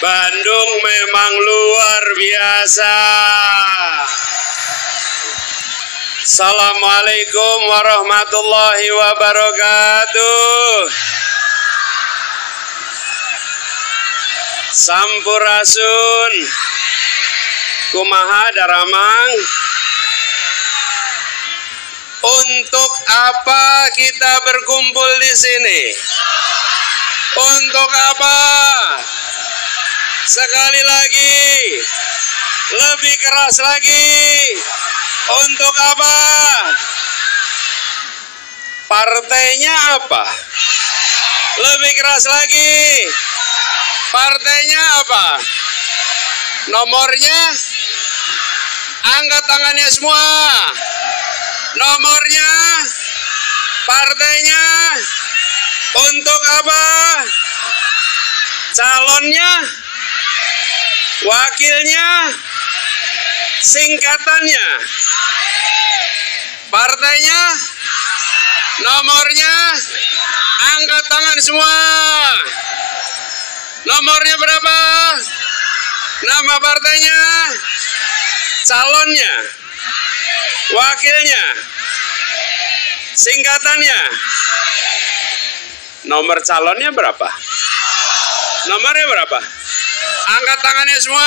Bandung memang luar biasa. Assalamualaikum warahmatullahi wabarakatuh. Sampurasun. Kumaha daramang? Untuk apa kita berkumpul di sini? Untuk apa? Sekali lagi, lebih keras lagi. Untuk apa? Partainya apa? Lebih keras lagi. Partainya apa? Nomornya? Angkat tangannya semua. Nomornya? Partainya? Untuk apa? Calonnya? Wakilnya? Singkatannya? Partainya? Nomornya? Angkat tangan semua. Nomornya berapa? Nama partainya? Calonnya? Wakilnya? Singkatannya? Nomor calonnya berapa? Nomornya berapa? Angkat tangannya semua.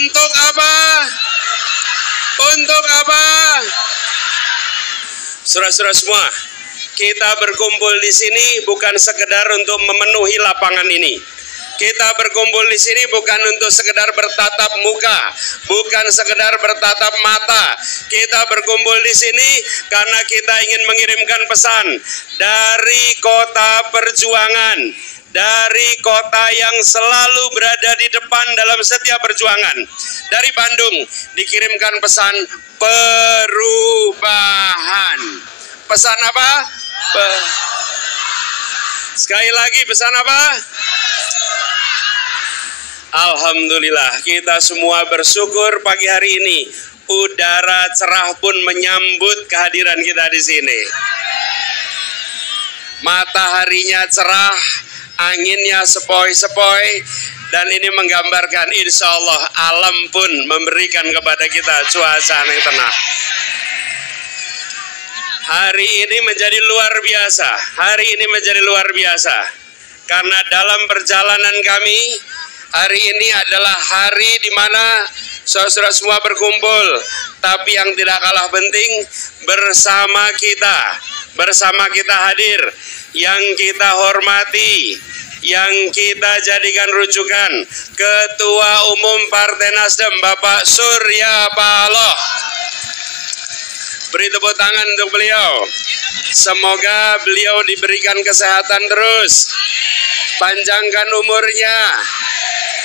Untuk apa? Untuk apa? Saudara-saudara semua, kita berkumpul di sini bukan sekedar untuk memenuhi lapangan ini. Kita berkumpul di sini bukan untuk sekedar bertatap muka, bukan sekedar bertatap mata. Kita berkumpul di sini karena kita ingin mengirimkan pesan dari kota perjuangan, dari kota yang selalu berada di depan dalam setiap perjuangan. Dari Bandung dikirimkan pesan perubahan. Pesan apa? Sekali lagi pesan apa? Alhamdulillah, kita semua bersyukur pagi hari ini udara cerah pun menyambut kehadiran kita di sini. Mataharinya cerah, anginnya sepoi-sepoi, dan ini menggambarkan insya Allah alam pun memberikan kepada kita cuaca yang tenang. Hari ini menjadi luar biasa. Hari ini menjadi luar biasa. Karena dalam perjalanan kami, hari ini adalah hari di mana saudara semua berkumpul. Tapi yang tidak kalah penting, bersama kita hadir. Yang kita hormati, yang kita jadikan rujukan, Ketua Umum Partai Nasdem, Bapak Surya Paloh. Beri tepuk tangan untuk beliau. Semoga beliau diberikan kesehatan terus, panjangkan umurnya,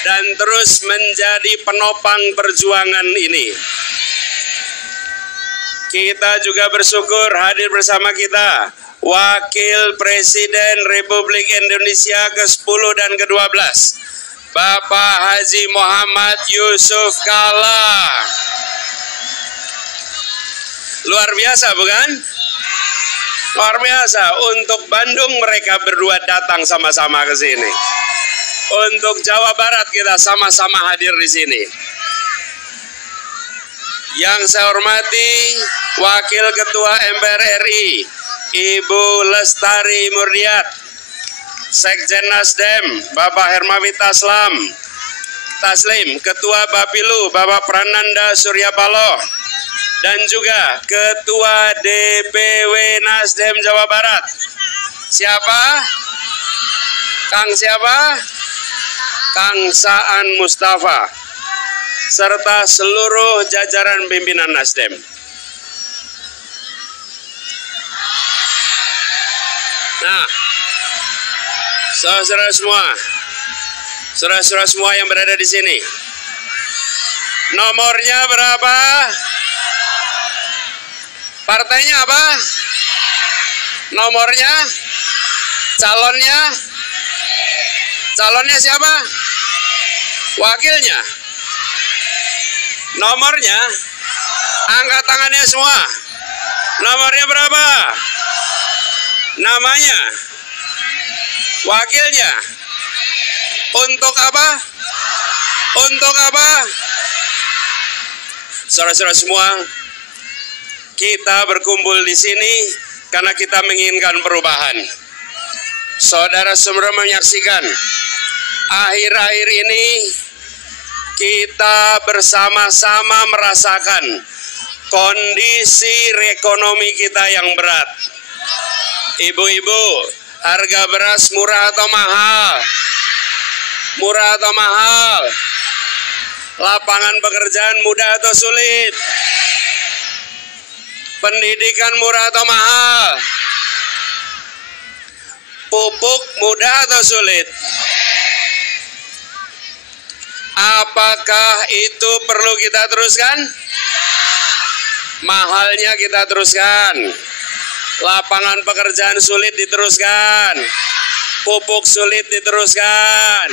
dan terus menjadi penopang perjuangan ini. Kita juga bersyukur hadir bersama kita Wakil Presiden Republik Indonesia ke-10 dan ke-12, Bapak Haji Muhammad Yusuf Kalla. Luar biasa bukan? Luar biasa. Untuk Bandung mereka berdua datang sama-sama ke sini. Untuk Jawa Barat kita sama-sama hadir di sini. Yang saya hormati Wakil Ketua MPR RI Ibu Lestari Murdiat, Sekjen Nasdem Bapak Hermawi Taslim, Ketua Bapilu Bapak Prananda Surya Paloh, dan juga Ketua DPW Nasdem Jawa Barat. Siapa? Kang siapa? Kang Saan Mustafa, serta seluruh jajaran pimpinan Nasdem. Nah, saudara-saudara semua yang berada di sini, nomornya berapa? Partainya apa? Nomornya? Calonnya? Calonnya siapa? Wakilnya? Nomornya? Angkat tangannya semua. Nomornya berapa? Namanya? Wakilnya? Untuk apa? Untuk apa? Saudara-saudara semua, kita berkumpul di sini karena kita menginginkan perubahan. Saudara semua menyaksikan, akhir-akhir ini kita bersama-sama merasakan kondisi ekonomi kita yang berat. Ibu-ibu, harga beras murah atau mahal? Murah atau mahal? Lapangan pekerjaan mudah atau sulit? Pendidikan murah atau mahal? Pupuk mudah atau sulit? Apakah itu perlu kita teruskan? Mahalnya kita teruskan. Lapangan pekerjaan sulit diteruskan. Pupuk sulit diteruskan.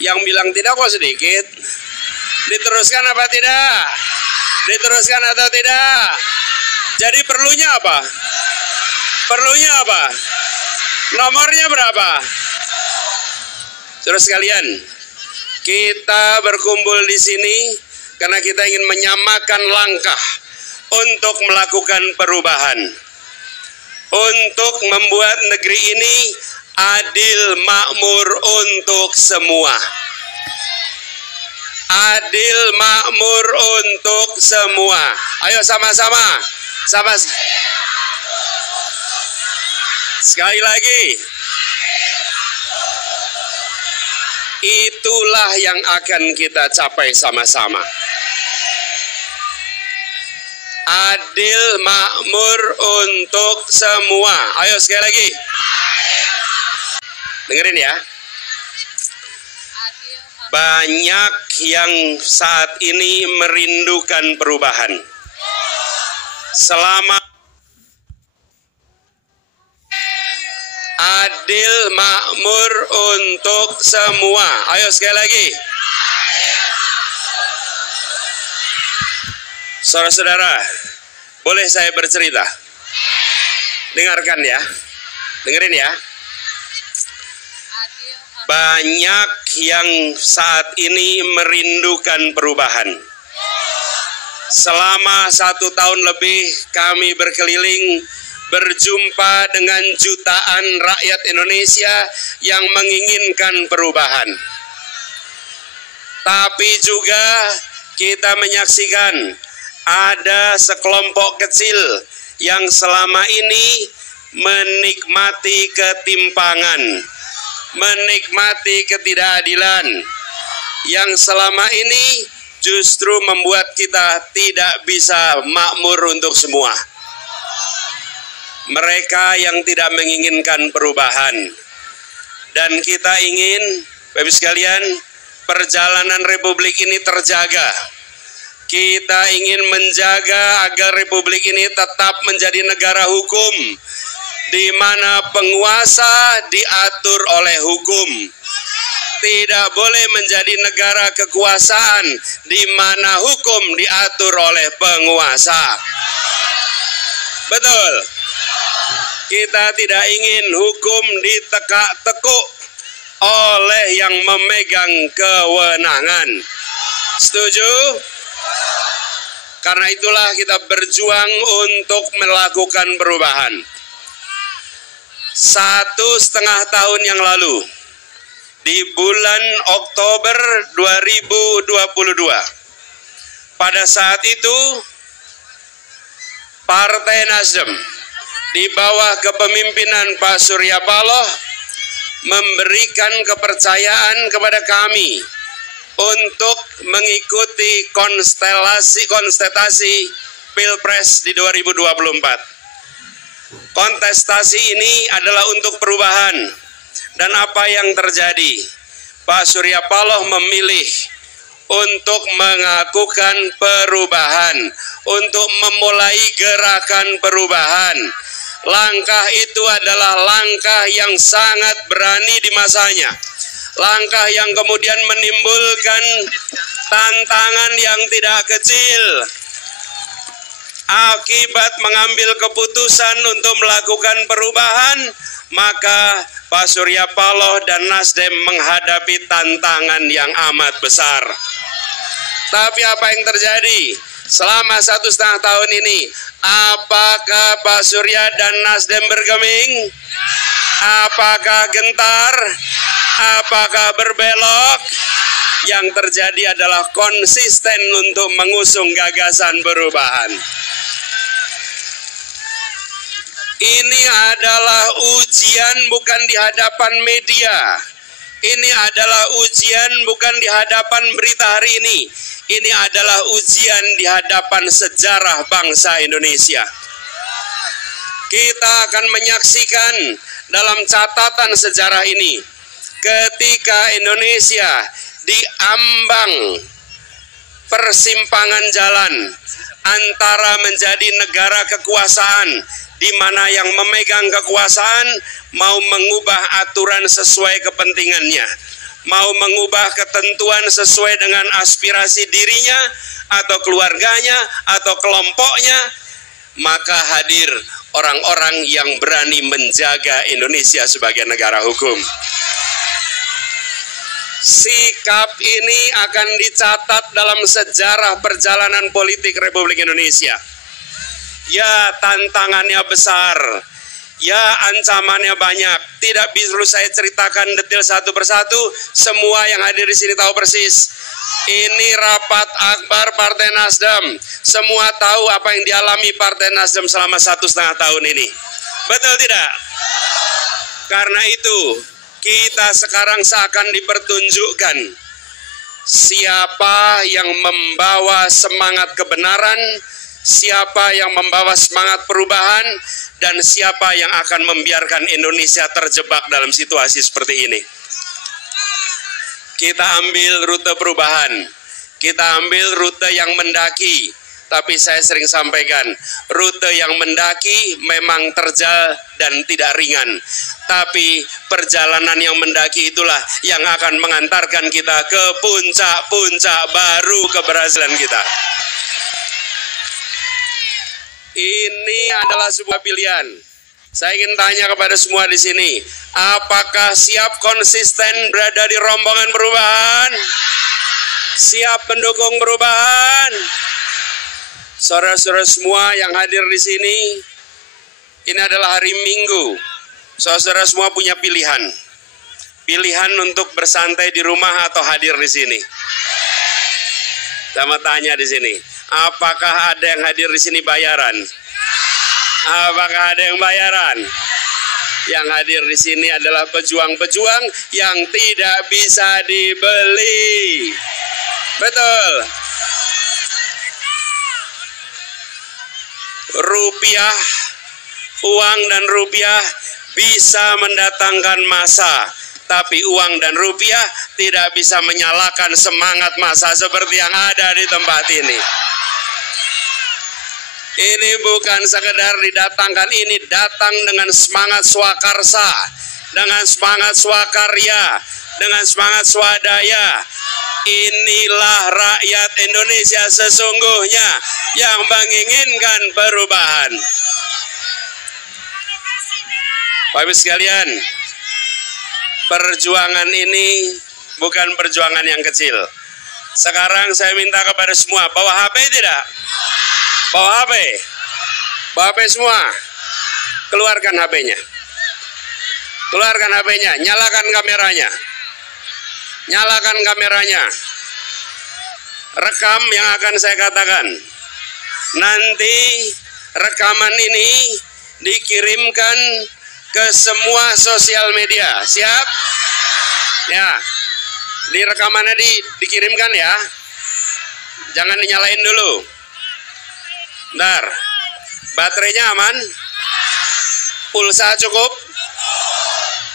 Yang bilang tidak kok sedikit. Diteruskan apa tidak? Diteruskan atau tidak? Jadi perlunya apa? Perlunya apa? Nomornya berapa? Saudara sekalian, kita berkumpul di sini karena kita ingin menyamakan langkah untuk melakukan perubahan. Untuk membuat negeri ini adil makmur untuk semua. Adil makmur untuk semua. Ayo sama-sama. Sekali lagi. Itulah yang akan kita capai sama-sama. Adil makmur untuk semua. Ayo sekali lagi. Dengerin ya. Banyak yang saat ini merindukan perubahan. Selama adil makmur untuk semua. Ayo sekali lagi. Saudara-saudara, boleh saya bercerita? Dengarkan ya. Dengerin ya. Banyak yang saat ini merindukan perubahan. Selama 1 tahun lebih kami berkeliling berjumpa dengan jutaan rakyat Indonesia yang menginginkan perubahan. Tapi juga kita menyaksikan ada sekelompok kecil yang selama ini menikmati ketimpangan, menikmati ketidakadilan, yang selama ini justru membuat kita tidak bisa makmur untuk semua. Mereka yang tidak menginginkan perubahan. Dan kita ingin, Bapak sekalian, perjalanan Republik ini terjaga. Kita ingin menjaga agar Republik ini tetap menjadi negara hukum, di mana penguasa diatur oleh hukum. Tidak boleh menjadi negara kekuasaan di mana hukum diatur oleh penguasa. Betul. Kita tidak ingin hukum ditekuk oleh yang memegang kewenangan. Setuju? Karena itulah kita berjuang untuk melakukan perubahan. 1,5 tahun yang lalu, di bulan Oktober 2022, pada saat itu Partai Nasdem di bawah kepemimpinan Pak Surya Paloh memberikan kepercayaan kepada kami untuk mengikuti kontestasi Pilpres di 2024. Kontestasi ini adalah untuk perubahan. Dan apa yang terjadi? Pak Surya Paloh memilih untuk melakukan perubahan, untuk memulai gerakan perubahan. Langkah itu adalah langkah yang sangat berani di masanya. Langkah yang kemudian menimbulkan tantangan yang tidak kecil. Akibat mengambil keputusan untuk melakukan perubahan, maka Pak Surya Paloh dan Nasdem menghadapi tantangan yang amat besar. Tapi apa yang terjadi selama 1,5 tahun ini? Apakah Pak Surya dan Nasdem bergeming? Apakah gentar? Apakah berbelok? Yang terjadi adalah konsisten untuk mengusung gagasan perubahan. Ini adalah ujian bukan di hadapan media. Ini adalah ujian bukan di hadapan berita hari ini. Ini adalah ujian di hadapan sejarah bangsa Indonesia. Kita akan menyaksikan dalam catatan sejarah ini ketika Indonesia diambang persimpangan jalan antara menjadi negara kekuasaan di mana yang memegang kekuasaan mau mengubah aturan sesuai kepentingannya, mau mengubah ketentuan sesuai dengan aspirasi dirinya atau keluarganya atau kelompoknya, maka hadir orang-orang yang berani menjaga Indonesia sebagai negara hukum. Sikap ini akan dicatat dalam sejarah perjalanan politik Republik Indonesia. Ya, tantangannya besar. Ya, ancamannya banyak. Tidak bisa saya ceritakan detail satu persatu. Semua yang hadir di sini tahu persis. Ini rapat akbar Partai Nasdem. Semua tahu apa yang dialami Partai Nasdem selama 1,5 tahun ini. Betul tidak? Karena itu, kita sekarang seakan dipertunjukkan siapa yang membawa semangat kebenaran, siapa yang membawa semangat perubahan, dan siapa yang akan membiarkan Indonesia terjebak dalam situasi seperti ini. Kita ambil rute perubahan, kita ambil rute yang mendaki, tapi saya sering sampaikan, rute yang mendaki memang terjal dan tidak ringan. Tapi perjalanan yang mendaki itulah yang akan mengantarkan kita ke puncak-puncak baru keberhasilan kita. Ini adalah sebuah pilihan. Saya ingin tanya kepada semua di sini, apakah siap konsisten berada di rombongan perubahan? Siap mendukung perubahan? Saudara-saudara semua yang hadir di sini, ini adalah hari Minggu. Saudara semua punya pilihan. Pilihan untuk bersantai di rumah atau hadir di sini. Sama tanya di sini, apakah ada yang hadir di sini bayaran? Apakah ada yang bayaran? Yang hadir di sini adalah pejuang-pejuang yang tidak bisa dibeli. Betul. Rupiah, uang dan rupiah bisa mendatangkan massa, tapi uang dan rupiah tidak bisa menyalakan semangat massa seperti yang ada di tempat ini. Ini bukan sekedar didatangkan, ini datang dengan semangat swakarsa, dengan semangat swakarya, dengan semangat swadaya. Inilah rakyat Indonesia sesungguhnya yang menginginkan perubahan. Bapak Ibu sekalian, perjuangan ini bukan perjuangan yang kecil. Sekarang saya minta kepada semua, bawa HP tidak? Bawa HP? Bawa HP semua? Keluarkan HP-nya. Keluarkan HP-nya, nyalakan kameranya. Nyalakan kameranya. Rekam yang akan saya katakan. Nanti rekaman ini dikirimkan ke semua sosial media. Siap? Ya. Di rekamannya dikirimkan ya. Jangan dinyalain dulu. Bentar. Baterainya aman? Pulsa cukup?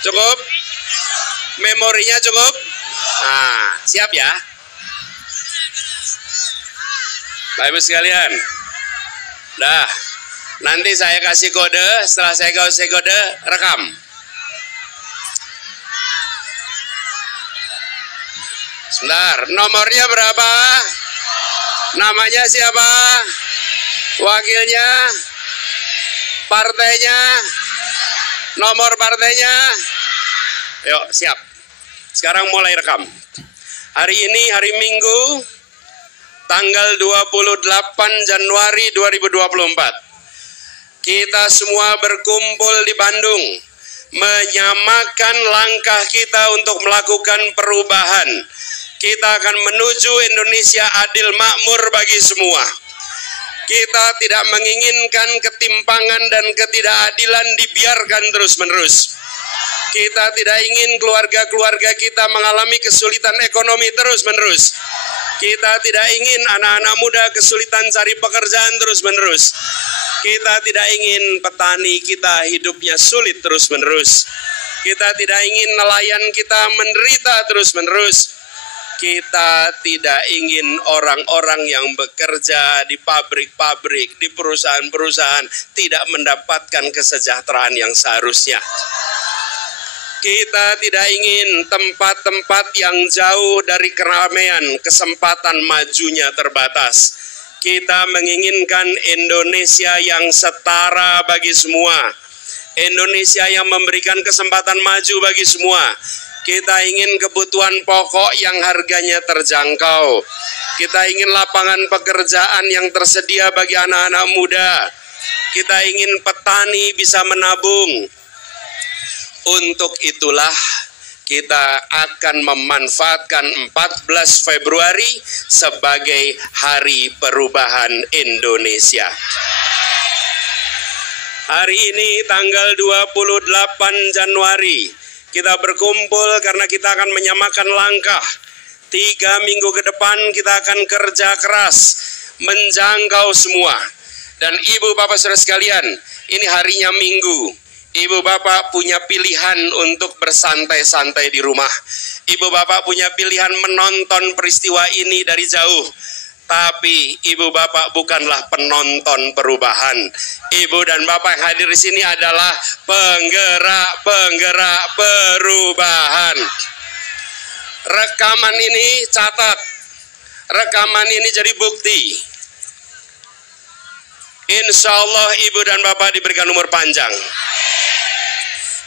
Cukup? Memorinya cukup? Nah, siap ya? Bapak Ibu sekalian. Dah. Nanti saya kasih kode, setelah saya kasih kode, rekam. Sebentar, nomornya berapa? Namanya siapa? Wakilnya? Partainya? Nomor partainya? Yuk, siap. Sekarang mulai rekam. Hari ini hari Minggu, tanggal 28 Januari 2024. Kita semua berkumpul di Bandung, menyamakan langkah kita untuk melakukan perubahan. Kita akan menuju Indonesia adil makmur bagi semua. Kita tidak menginginkan ketimpangan dan ketidakadilan dibiarkan terus-menerus. Kita tidak ingin keluarga-keluarga kita mengalami kesulitan ekonomi terus-menerus. Kita tidak ingin anak-anak muda kesulitan cari pekerjaan terus-menerus. Kita tidak ingin petani kita hidupnya sulit terus-menerus. Kita tidak ingin nelayan kita menderita terus-menerus. Kita tidak ingin orang-orang yang bekerja di pabrik-pabrik, di perusahaan-perusahaan tidak mendapatkan kesejahteraan yang seharusnya. Kita tidak ingin tempat-tempat yang jauh dari keramaian, kesempatan majunya terbatas. Kita menginginkan Indonesia yang setara bagi semua. Indonesia yang memberikan kesempatan maju bagi semua. Kita ingin kebutuhan pokok yang harganya terjangkau. Kita ingin lapangan pekerjaan yang tersedia bagi anak-anak muda. Kita ingin petani bisa menabung. Untuk itulah kita akan memanfaatkan 14 Februari sebagai Hari Perubahan Indonesia. Hari ini tanggal 28 Januari kita berkumpul karena kita akan menyamakan langkah. 3 minggu ke depan kita akan kerja keras menjangkau semua. Dan ibu bapak saudara sekalian, ini harinya Minggu. Ibu bapak punya pilihan untuk bersantai-santai di rumah. Ibu bapak punya pilihan menonton peristiwa ini dari jauh. Tapi ibu bapak bukanlah penonton perubahan. Ibu dan bapak yang hadir di sini adalah penggerak-penggerak perubahan. Rekaman ini catat. Rekaman ini jadi bukti. Insya Allah ibu dan bapak diberikan umur panjang.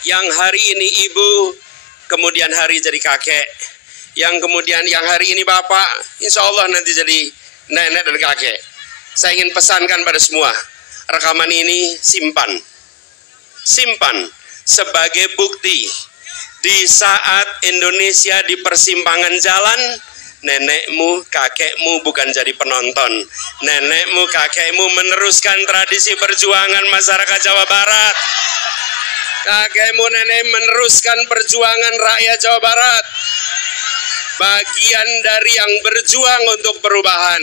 Yang hari ini ibu, kemudian hari jadi kakek. Yang kemudian yang hari ini bapak, insya Allah nanti jadi nenek dan kakek. Saya ingin pesankan pada semua, rekaman ini simpan. Simpan sebagai bukti. Di saat Indonesia di persimpangan jalan, nenekmu, kakekmu bukan jadi penonton. Nenekmu, kakekmu meneruskan tradisi perjuangan masyarakat Jawa Barat. Kakekmu, nenek meneruskan perjuangan rakyat Jawa Barat. Bagian dari yang berjuang untuk perubahan.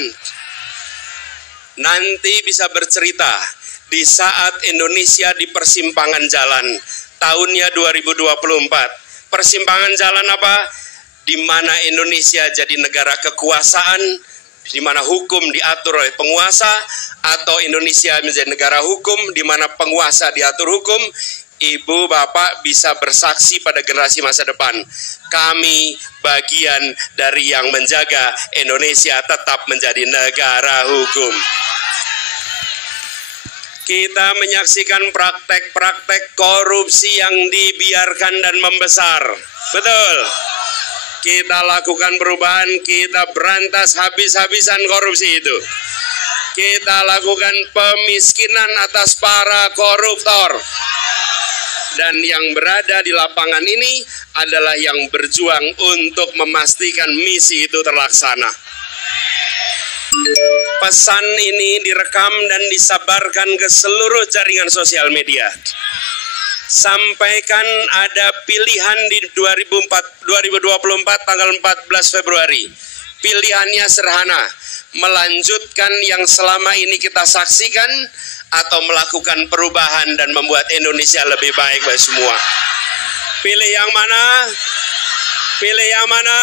Nanti bisa bercerita di saat Indonesia di persimpangan jalan. Tahunnya 2024. Persimpangan jalan apa? Di mana Indonesia jadi negara kekuasaan, di mana hukum diatur oleh penguasa, atau Indonesia menjadi negara hukum, di mana penguasa diatur hukum. Ibu bapak bisa bersaksi pada generasi masa depan. Kami bagian dari yang menjaga Indonesia tetap menjadi negara hukum. Kita menyaksikan praktek-praktek korupsi yang dibiarkan dan membesar. Betul. Kita lakukan perubahan, kita berantas habis-habisan korupsi itu. Kita lakukan pemiskinan atas para koruptor. Dan yang berada di lapangan ini adalah yang berjuang untuk memastikan misi itu terlaksana. Pesan ini direkam dan disabarkan ke seluruh jaringan sosial media. Sampaikan ada pilihan di 2024 tanggal 14 Februari. Pilihannya sederhana, melanjutkan yang selama ini kita saksikan atau melakukan perubahan dan membuat Indonesia lebih baik bagi semua. Pilih yang mana? Pilih yang mana?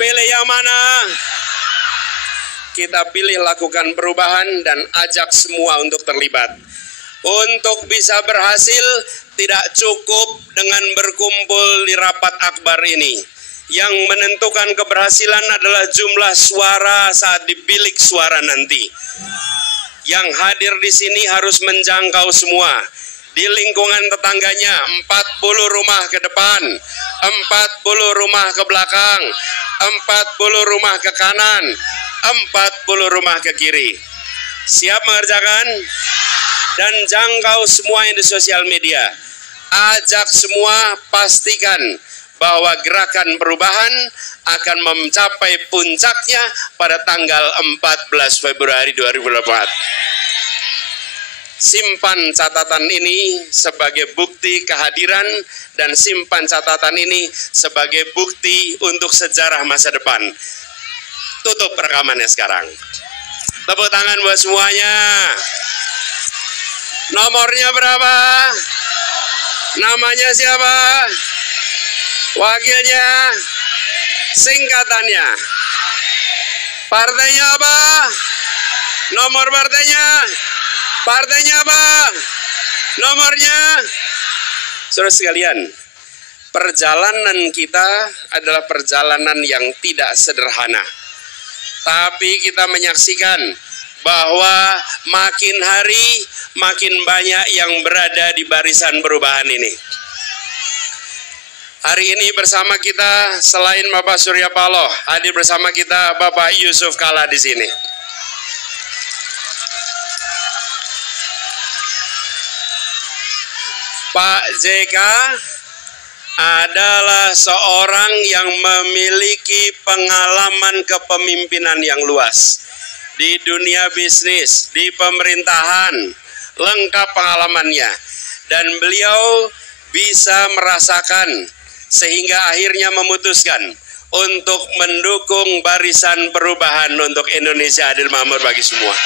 Pilih yang mana? Kita pilih lakukan perubahan dan ajak semua untuk terlibat. Untuk bisa berhasil, tidak cukup dengan berkumpul di rapat akbar ini. Yang menentukan keberhasilan adalah jumlah suara saat di bilik suara nanti. Yang hadir di sini harus menjangkau semua. di lingkungan tetangganya 40 rumah ke depan, 40 rumah ke belakang, 40 rumah ke kanan, 40 rumah ke kiri. Siap mengerjakan? Dan jangkau semua yang di sosial media. Ajak semua, pastikan bahwa gerakan perubahan akan mencapai puncaknya pada tanggal 14 Februari 2024. Simpan catatan ini sebagai bukti kehadiran dan simpan catatan ini sebagai bukti untuk sejarah masa depan. Tutup rekamannya sekarang. Tepuk tangan buat semuanya. Nomornya berapa? Namanya siapa? Wakilnya? Singkatannya? Partainya apa? Nomor partainya? Partainya apa? Nomornya? Saudara sekalian, perjalanan kita adalah perjalanan yang tidak sederhana. Tapi kita menyaksikan bahwa makin hari makin banyak yang berada di barisan perubahan ini. Hari ini bersama kita selain Bapak Surya Paloh, hadir bersama kita Bapak Yusuf Kalla di sini. Pak JK adalah seorang yang memiliki pengalaman kepemimpinan yang luas di dunia bisnis, di pemerintahan, lengkap pengalamannya, dan beliau bisa merasakan sehingga akhirnya memutuskan untuk mendukung barisan perubahan untuk Indonesia adil makmur bagi semua.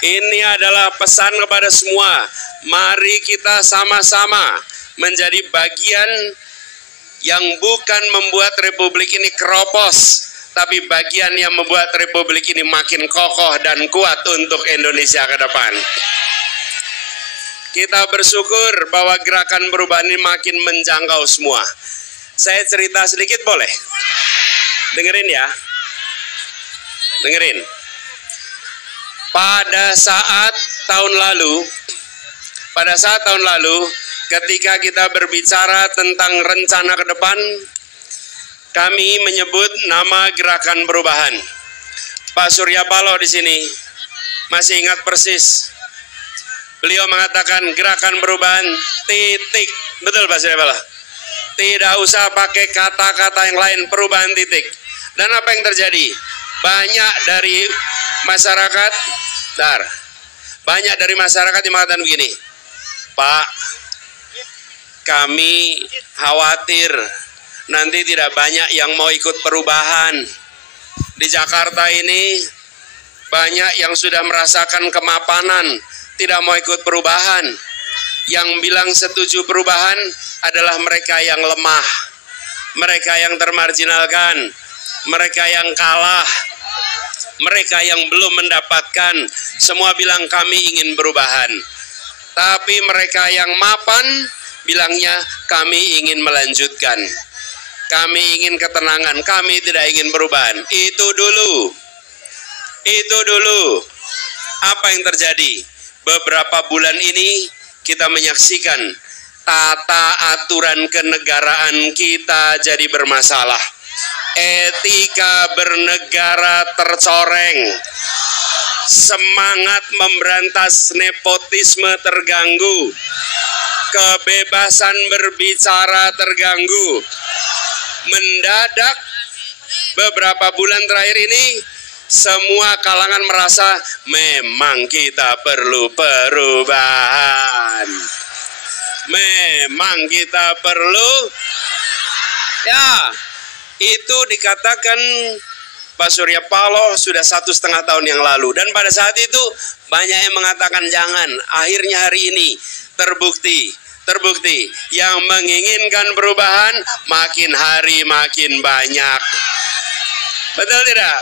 Ini adalah pesan kepada semua, mari kita sama-sama menjadi bagian yang bukan membuat republik ini keropos, tapi bagian yang membuat republik ini makin kokoh dan kuat untuk Indonesia ke depan. Kita bersyukur bahwa gerakan perubahan ini makin menjangkau semua. Saya cerita sedikit boleh? Dengerin ya. Dengerin. Pada saat tahun lalu, ketika kita berbicara tentang rencana ke depan, kami menyebut nama gerakan perubahan. Pak Surya Paloh di sini masih ingat persis. Beliau mengatakan gerakan perubahan titik. Betul Pak Surya Paloh? Tidak usah pakai kata-kata yang lain, perubahan titik. Dan apa yang terjadi? Banyak dari masyarakat, banyak dari masyarakat yang mengatakan begini, Pak, kami khawatir nanti tidak banyak yang mau ikut perubahan. Di Jakarta ini banyak yang sudah merasakan kemapanan, tidak mau ikut perubahan. Yang bilang setuju perubahan adalah mereka yang lemah, mereka yang termarginalkan, mereka yang kalah, mereka yang belum mendapatkan. Semua bilang kami ingin perubahan. Tapi mereka yang mapan bilangnya kami ingin melanjutkan, kami ingin ketenangan, kami tidak ingin perubahan. Itu dulu. Apa yang terjadi? Beberapa bulan ini kita menyaksikan tata aturan kenegaraan kita jadi bermasalah. Etika bernegara tercoreng. Semangat memberantas nepotisme terganggu. Kebebasan berbicara terganggu. Mendadak beberapa bulan terakhir ini semua kalangan merasa memang kita perlu perubahan. Memang kita perlu. Ya, itu dikatakan Pak Surya Paloh sudah 1,5 tahun yang lalu. Dan pada saat itu banyak yang mengatakan jangan. Akhirnya hari ini terbukti yang menginginkan perubahan makin hari makin banyak. Betul tidak?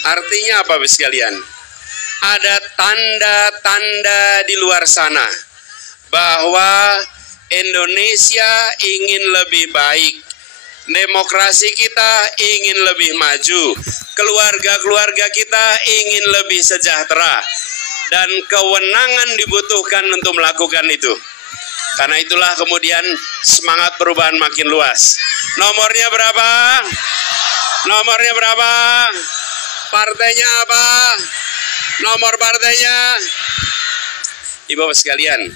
Artinya apa Bapak sekalian? Ada tanda-tanda di luar sana bahwa Indonesia ingin lebih baik. Demokrasi kita ingin lebih maju. Keluarga-keluarga kita ingin lebih sejahtera. dan kewenangan dibutuhkan untuk melakukan itu. Karena itulah kemudian semangat perubahan makin luas. Nomornya berapa? Nomornya berapa? Partainya apa? Nomor partainya? Ibu-ibu sekalian,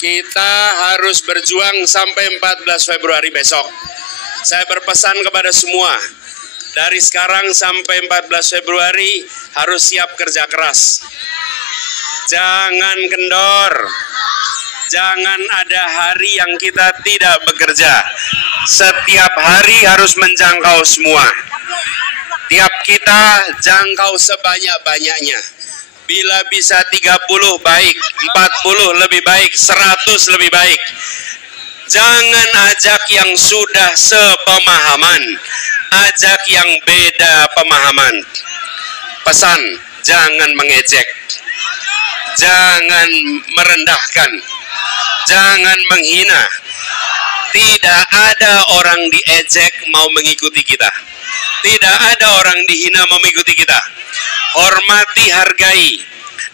kita harus berjuang sampai 14 Februari besok. Saya berpesan kepada semua, dari sekarang sampai 14 Februari harus siap kerja keras. Jangan kendor. Jangan ada hari yang kita tidak bekerja. Setiap hari harus menjangkau semua. Tiap kita jangkau sebanyak-banyaknya. Bila bisa 30 baik, 40 lebih baik, 100 lebih baik. Jangan ajak yang sudah sepemahaman, ajak yang beda pemahaman. Pesan, jangan mengejek, jangan merendahkan, jangan menghina. Tidak ada orang diejek mau mengikuti kita. Tidak ada orang dihina mau mengikuti kita. Hormati, hargai,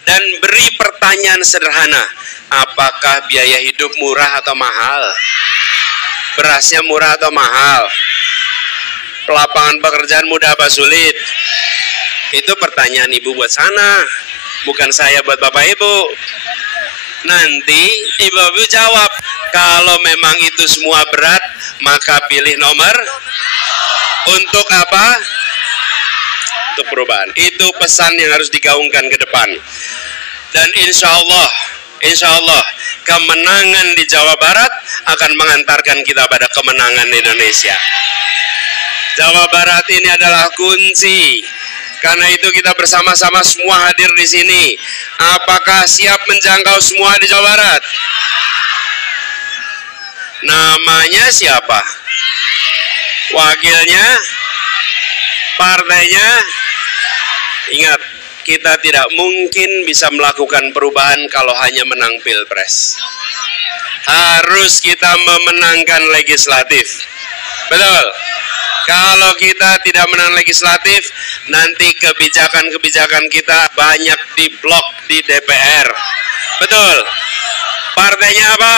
dan beri pertanyaan sederhana. Apakah biaya hidup murah atau mahal? Berasnya murah atau mahal? Lapangan pekerjaan mudah apa sulit? Itu pertanyaan ibu buat sana, bukan saya buat bapak ibu. Nanti ibu-ibu jawab. Kalau memang itu semua berat, maka pilih nomor. Untuk apa? Untuk perubahan. Itu pesan yang harus digaungkan ke depan. Dan insya Allah kemenangan di Jawa Barat akan mengantarkan kita pada kemenangan Indonesia. Jawa Barat ini adalah kunci. Karena itu kita bersama-sama semua hadir di sini. Apakah siap menjangkau semua di Jawa Barat? Namanya siapa? Wakilnya? Partainya? Ingat, kita tidak mungkin bisa melakukan perubahan kalau hanya menang pilpres. Harus kita memenangkan legislatif. Betul. Kalau kita tidak menang legislatif, nanti kebijakan-kebijakan kita banyak diblok di DPR. Betul. Partainya apa?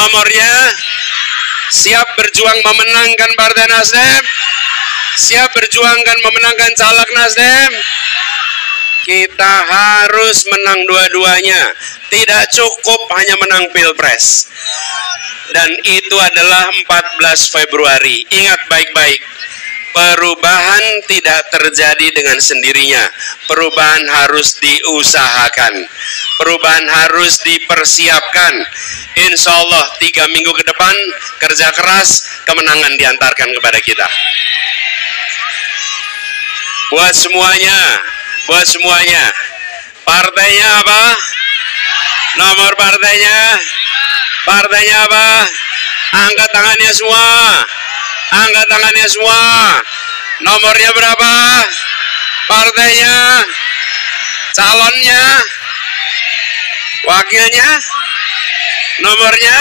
Nomornya? Siap berjuang memenangkan Partai Nasdem? Siap berjuangkan memenangkan caleg Nasdem? Kita harus menang dua-duanya. Tidak cukup hanya menang pilpres. Dan itu adalah 14 Februari. Ingat baik-baik. Perubahan tidak terjadi dengan sendirinya. Perubahan harus diusahakan. Perubahan harus dipersiapkan. Insya Allah 3 minggu ke depan kerja keras, kemenangan diantarkan kepada kita. Buat semuanya. Partainya apa? Nomor partainya? Partainya apa? Angkat tangannya semua. Angkat tangannya semua. Nomornya berapa? Partainya? Calonnya? Wakilnya? Nomornya?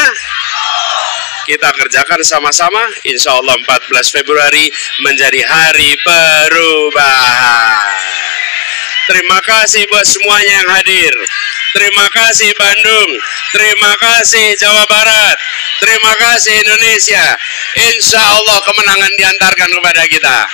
Kita kerjakan sama-sama. Insya Allah 14 Februari menjadi hari perubahan. Terima kasih buat semuanya yang hadir. Terima kasih Bandung. Terima kasih Jawa Barat. Terima kasih Indonesia. Insya Allah kemenangan diantarkan kepada kita.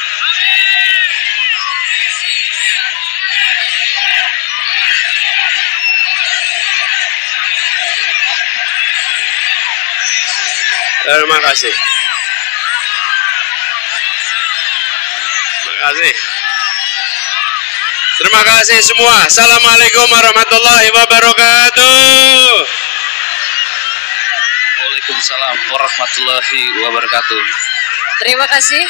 Terima kasih. Terima kasih. Terima kasih semua. Assalamualaikum warahmatullahi wabarakatuh. Waalaikumsalam warahmatullahi wabarakatuh. Terima kasih.